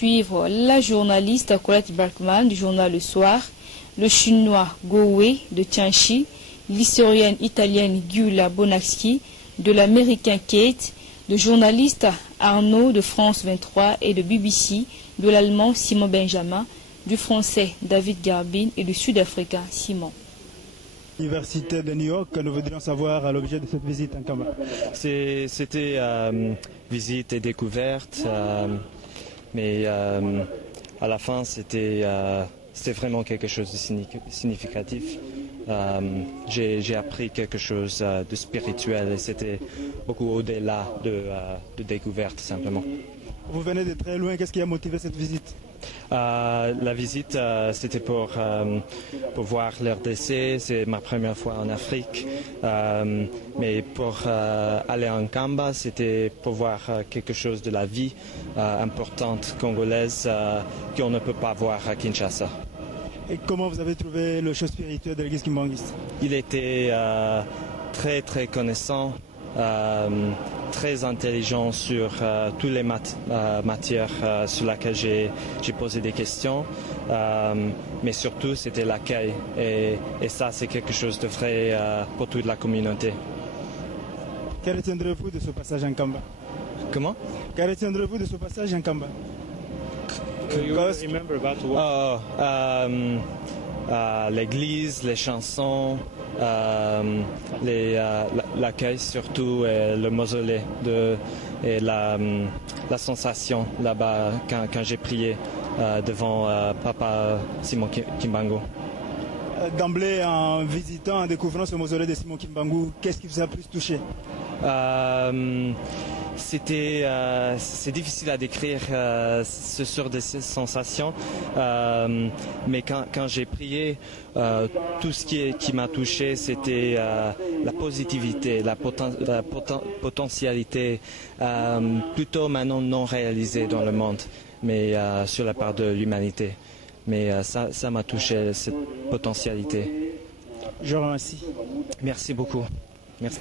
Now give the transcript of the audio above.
Suivre la journaliste Colette Berkman du journal Le Soir, le chinois Go Wei de Tianchi, l'historienne italienne Giulia Bonacci, de l'américain Kate, le journaliste Arnaud de France 23 et de BBC, de l'allemand Simon Benjamin, du français David Garbin et du sud-africain Simon. L'Université de New York, nous voudrions savoir à l'objet de cette visite en Kamba. C'était visite et découverte, mais à la fin c'était vraiment quelque chose de significatif. J'ai appris quelque chose de spirituel et c'était beaucoup au-delà de découverte simplement. Vous venez de très loin, qu'est-ce qui a motivé cette visite? La visite, c'était pour voir leur décès. C'est ma première fois en Afrique. Mais pour aller en Kamba, c'était pour voir quelque chose de la vie importante congolaise qu'on ne peut pas voir à Kinshasa. Et comment vous avez trouvé le show spirituel de l'église Kimbangiste? Il était très connaissant. Très intelligent sur toutes les matières sur lesquelles j'ai posé des questions, mais surtout c'était l'accueil et ça c'est quelque chose de vrai pour toute la communauté. Que retiendrez-vous de ce passage en Kamba? Comment? Que retiendrez-vous de ce passage en Kamba? L'église, les chansons, l'accueil surtout, et le mausolée et la sensation là-bas quand j'ai prié devant Papa Simon Kimbangu. D'emblée, en visitant, en découvrant ce mausolée de Simon Kimbangu, qu'est-ce qui vous a plus touché? C'est difficile à décrire ce genre de sensations, mais quand j'ai prié, tout ce qui m'a touché, c'était la positivité, la potentialité, plutôt maintenant non réalisée dans le monde, mais sur la part de l'humanité. Mais ça m'a touché, cette potentialité. Je vous remercie. Merci beaucoup. Merci.